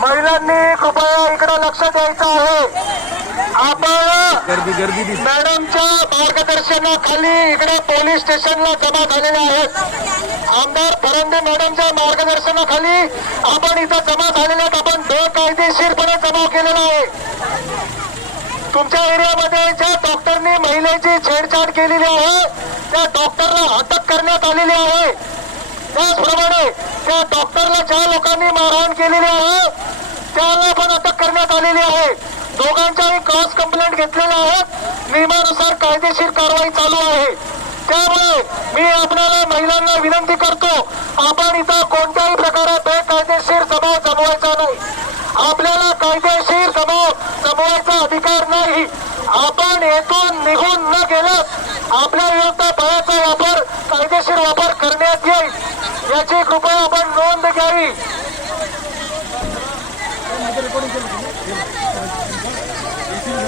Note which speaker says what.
Speaker 1: महिलांनी कृपया इकडे लक्ष द्यायचं आहे. आपण मॅडमच्या मार्गदर्शनाखाली इकडे पोलीस स्टेशनला जमा झालेले आहेत. आमदार फरंदे मॅडमच्या मार्गदर्शनाखाली आपण इथं जमा झालेले आहेत. आपण बेकायदेशीरपणे जमा केलेला आहे. तुमच्या एरियामध्ये ज्या डॉक्टरनी महिलेची छेडछाड केलेली आहे त्या डॉक्टरला अटक करण्यात आलेली आहे. त्याचप्रमाणे त्या डॉक्टरला ज्या लोकांनी मारहाण केलेली आहे त्याला पण अटक करण्यात आलेली आहे दोघांच्याही क्रॉस कंप्लेंट नियमानुसार कायदेशीर कारवाई चालू आहे. त्यामुळे मी आपल्याला महिलांना विनंती करतो आपण इथं कोणत्याही प्रकारे बेकायदेशीर जमाव जमवायचा नाही. आपल्याला कायदेशीर जमाव जमवायचा अधिकार नाही. आपण येथून निघून न गेल्यास आपल्या विरुद्ध बळाचा वापर कायदेशीर वापर करण्यात येईल. याची कृपया आपण नोंद घ्यावी.